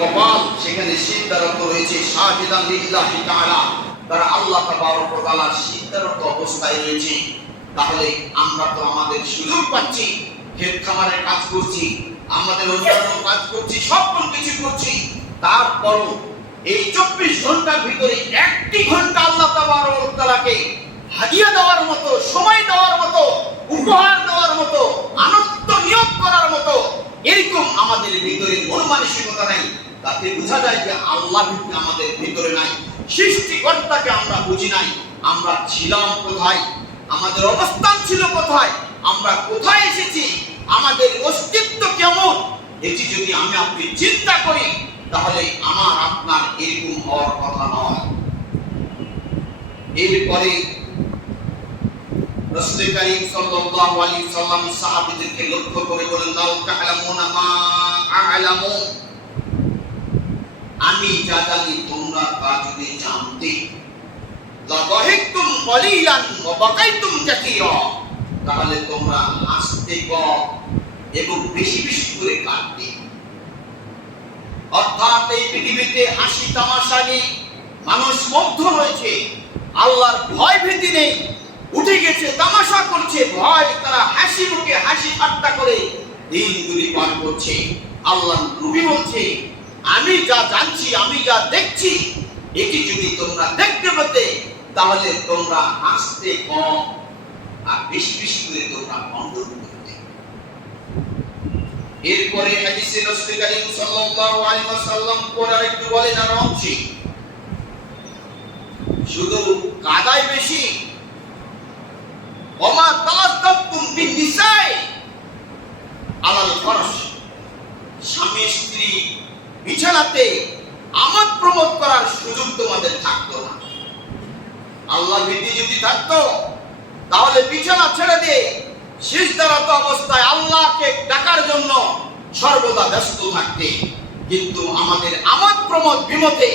কপাল সেখানে সিজদারত রয়েছে, সাজিদান লিল্লাহি তাআলা, তারা আল্লাহ তাবারক ওয়া তাআলার সিজদারত অবস্থায় রয়েছে। তাহলে আমরা তো আমাদের সুযোগ পাচ্ছি, ক্ষেত খামারে কাজ করছি, আমাদের অন্যান্য কাজ করছি, সকল কিছু করছি, তারপরও এই 24 ঘন্টার ভিতরে একটি ঘন্টা আল্লাহ তাবারক ওয়া তাআলাকে হাদিয়া দেওয়ার মতো, সময় দেওয়ার মতো, উপহার দেওয়ার মতো, আনন্দ নিয়োগ করার মতো এরকম আমাদের ভিতরে মন মানসিকতা নাই। তাতে বোঝা যায় যে আল্লাহ আমাদের ভিতরে নাই, সৃষ্টিকর্তাকে আমরা বুঝি নাই। আমরা ছিলাম কোথায়, আমাদের অবস্থান ছিল কোথায়, আমরা কোথায় এসেছি, আমাদের অস্তিত্ব কেমন, এটি যদি আমি আপনি চিন্তা করি তাহলে আমার আপনার এরকম হওয়ার কথা নয়। এরপরে রাসূল করিম সাল্লাল্লাহু আলাইহি সাল্লাম সাহাবীদেরকে লক্ষ্য করে বলেন, লাউ তা'লামুনা মা আ'লামু, আমি যা জানি তোমরা তা যদি জানতে, লা দাহিকতুম কলিলান ওয়া বাকাইতুম কাসীরা, তাহলে তোমরা হাসতে কম এবং বেশি বেশি করে কাঁদতে। অর্থাৎ এই পৃথিবীতে হাসি তামাশা নেই, মানুষ মুগ্ধ রয়েছে, আল্লাহর ভয় ভীতি নেই, উঠে গেছে, তামাশা করছে, ভয়, তারা হাসি মুখে হাসি ঠাট্টা করে দিনগুলি পার করছে। আল্লাহ নবী বলছে, আমি যা জানছি, আমি যা দেখছি, এটি যদি তোমরা দেখতে পেতে তাহলে তোমরা হাসতে কম আর বেশি বেশি করে তোমরা বন্ধন করতে। এরপরে হাদিসে রাসূল করিম সাল্লাল্লাহু আলাইহি ওয়াসাল্লাম কোরআন একটু বলেন আর অংশে শুধু কাদায় বেশি, ওমা তালাজ্জাতুম বিনিসাই আলাল ফরশ, স্বামী স্ত্রী বিছানাতে আমোদ প্রমোদ করার সুযোগ তোমাদের থাকতো না। আল্লাহ ভীতি যদি থাকতো তাহলে বিছানা ছেড়ে দিয়ে সিজদারত অবস্থায় আল্লাহকে ডাকার জন্য সর্বদা ব্যস্ত থাকতে। কিন্তু আমাদের আমোদ প্রমোদ বিমতে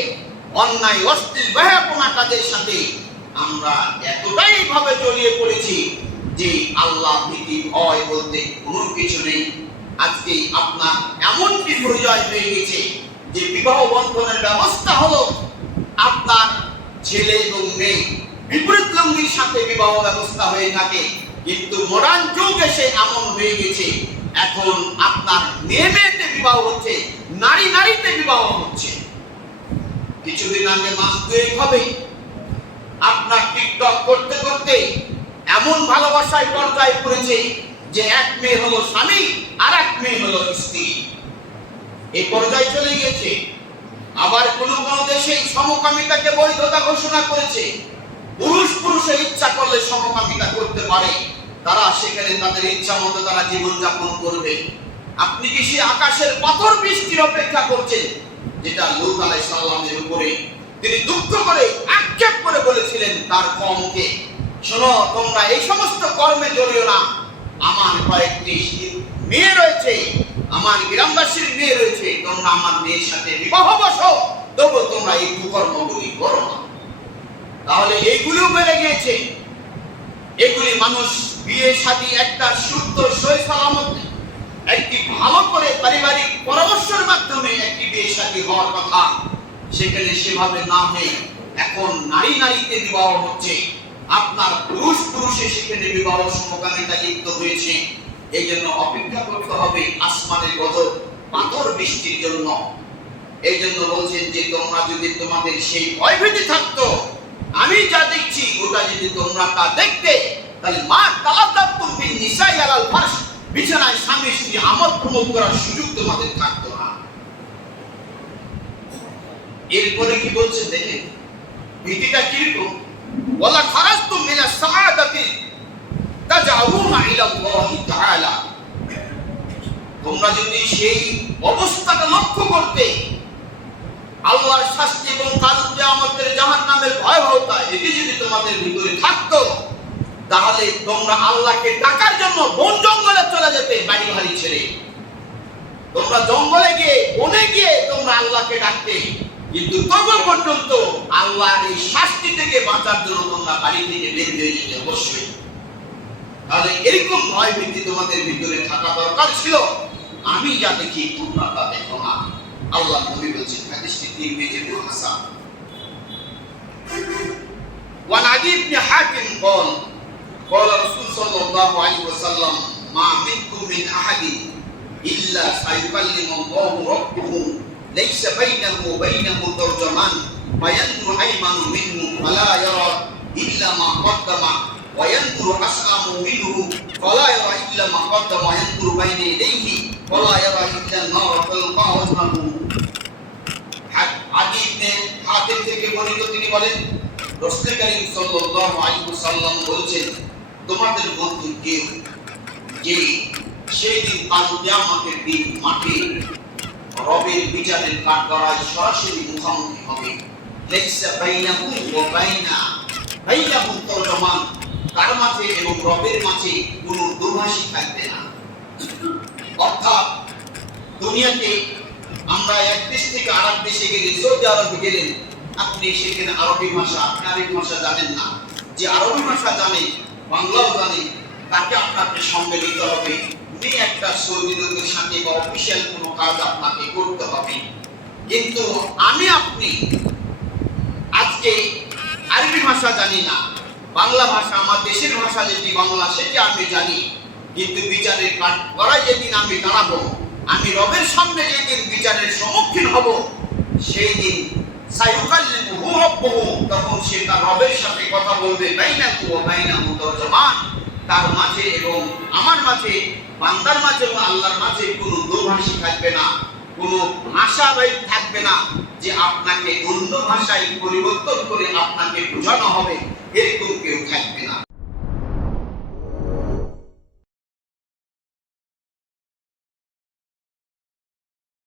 অন্যায় অশ্লীল বেহায়াপনা কাজের সাথে আমরা এতটাই ভাবে জড়িয়ে পড়েছি যে আল্লাহ ভীতি ভয় বলতে কোনো কিছু নেই। আজকে আপনার এমন বিপর্যয় হয়ে গেছে যে বিবাহ বন্ধনের ব্যবস্থা হলো আপনার ছেলে এবং মেয়ে বিপরীত লিঙ্গের সাথে বিবাহ ব্যবস্থা হয়ে থাকে, কিন্তু মডার্ন যুগ এসে এমন হয়ে গেছে এখন আপনার মেয়ে মেয়েতে বিবাহ হচ্ছে, নারী নারীতে বিবাহ হচ্ছে। কিছুদিন আগে মাস দুয়েক হবে আপনার টিকটক করতে করতে এমন ভালোবাসায় পর্যায়ে পড়েছে যে এক মেয়ে হলো স্বামী আর এক মেয়ে হলো স্ত্রী, এই পর্যায়ে চলে গেছে। আবার কোন কোন দেশে সমকামিতাকে বৈধতা ঘোষণা করেছে, পুরুষ পুরুষের ইচ্ছা করলে সমকামিতা করতে পারে, তারা সেখানে তাদের ইচ্ছা মতো তারা জীবনযাপন করবে। আপনি কি সেই আকাশের পাথর বৃষ্টির অপেক্ষা করছেন যেটা লূত আলাইহিস সালামের উপরে তিনি দুঃখ করে আক্ষেপ করে বলেছিলেন তার কওমকে, শোনো তোমরা এই সমস্ত কর্মে জড়িও না, আমার কয়েকটি মেয়ে রয়েছে, আমার গ্রামবাসীর মেয়ে রয়েছে, তোমরা আমার মেয়ের সাথে বিবাহ বসো, তবু তোমরা এই কুকর্মগুলি করো না। তাহলে এইগুলিও বেড়ে গিয়েছে। এগুলি মানুষ বিয়ে শাদী একটা শুদ্ধ সই সালামত একটি ভালো করে পারিবারিক পরামর্শের মাধ্যমে একটি বিয়ে শাদী হওয়ার কথা, সেখানে সেভাবে না হয়ে এখন নারী নারীতে বিবাহ হচ্ছে, আপনার পুরুষ পুরুষে সেখানে বিবাহ সমকামিতা লিপ্ত হয়েছে। এই জন্য অপেক্ষা করতে হবে আসমানের গজব পাথর বৃষ্টির জন্য। এই জন্য বলছেন যে তোমরা যদি তোমাদের সেই ভয়ভীতি থাকতো, আমি যা দেখছি ওটা যদি তোমরা তা দেখতে, তাহলে মা তালাজ্জাতুম বিনিসাই আলাল ফরশ, বিছানায় স্বামী স্ত্রী আমোদ প্রমোদ করার সুযোগ তোমাদের থাকতো না। এরপরে কি বলছেন দেখেন ভীতিটা কিরকম, ওয়ালা খারাজতুম মিনাস সাআদাতি তাজআউনা ইলা আল্লাহি তাআলা, তোমরা যদি সেই অবস্থাটা লক্ষ্য করতে, আল্লাহর শাস্তি এবং কাল কিয়ামতের জাহান্নামের ভয়াবহতা এটি যদি তোমাদের ভিতরে থাকতো, তাহলে তোমরা আল্লাহকে ডাকার জন্য বন জঙ্গলে চলে যেতে, বাড়ি বাড়ি ছেড়ে তোমরা জঙ্গলে গিয়ে বনে গিয়ে তোমরা আল্লাহকে ডাকতে। কিন্তু তবু পর্যন্ত আল্লাহর এই শাস্তি থেকে বাঁচার জন্য তোমরা বাড়ি থেকে বের হয়ে যেতে অবশ্যই। তাহলে এরকম ভয় ভীতি তোমাদের ভিতরে থাকা দরকার ছিল। আমি যা দেখি তোমরা তা দেখো না। আল্লাহ নবী বলেছেন, হাদিসটি তিরমিজি এবং হাসান। ওয়ান আদি ইবনে হাতিম قال قال رسول صلى الله عليه وسلم ما منكم من احد الا سيكلم الله ربه ليس بينه وبينه ترجمان فينظر ايمن منه فلا يرى الا ما قدم وينظر اشأم منه فلا يرى الا ما قدم وينظر بين يديه فلا يرى الا النار تلقى وجهه। আদি ইবনে হাতিম থেকে বর্ণিত, তিনি বলেন রাসূল করিম সাল্লাল্লাহু আলাইহি ওয়াসাল্লাম বলেছেন, তোমাদের মধ্যে কেউ যে সেই দিন কাল কিয়ামতের দিন মাঠে রবের বিচারের কাঠগড়ায় সরাসরি মুখোমুখি হবে, লাইসা বাইনাহু ওয়া বাইনাহু তারজমান, তার মাঝে এবং রবের মাঝে কোনো দোভাষী থাকবে না। অর্থাৎ দুনিয়াতে আমরা এক দেশ থেকে আরেক দেশে গেলে, সৌদি আরবে গেলেন, আপনি সেখানে আরবি ভাষা, আপনি আরবি ভাষা জানেন না, যে আরবি ভাষা জানে, বাংলাও জানে, তাকে আপনাকে সঙ্গে নিতে হবে। একটা সৌদি লোকের সাথে বা অফিসিয়াল কোনো কাজ আপনাকে করতে হবে। কিন্তু আমি আপনি আজকে আরবি ভাষা জানি না, বাংলা ভাষা, আমার দেশের ভাষা যেটি বাংলা, সেটি আমি জানি, কিন্তু বিচারের কাঠগড়ায় যেদিন আমি দাঁড়াবো, আমি রবের সামনে যেদিন বিচারের সম্মুখীন হব, সেই দিন সাইয়ুকাল্লিমুহু রাব্বুহু, তখন সে তার রবের সাথে কথা বলবে, বাইনাহু ওয়া বাইনাহু তারজমান, তার মাঝে এবং আমার মাঝে, বান্দার মাঝে এবং আল্লাহর মাঝে কোনো দোভাষী থাকবে না, কোনো ভাষাবাহী থাকবে না যে আপনাকে অন্য ভাষায় পরিবর্তন করে আপনাকে বোঝানো হবে, এরকম কেউ থাকবে না।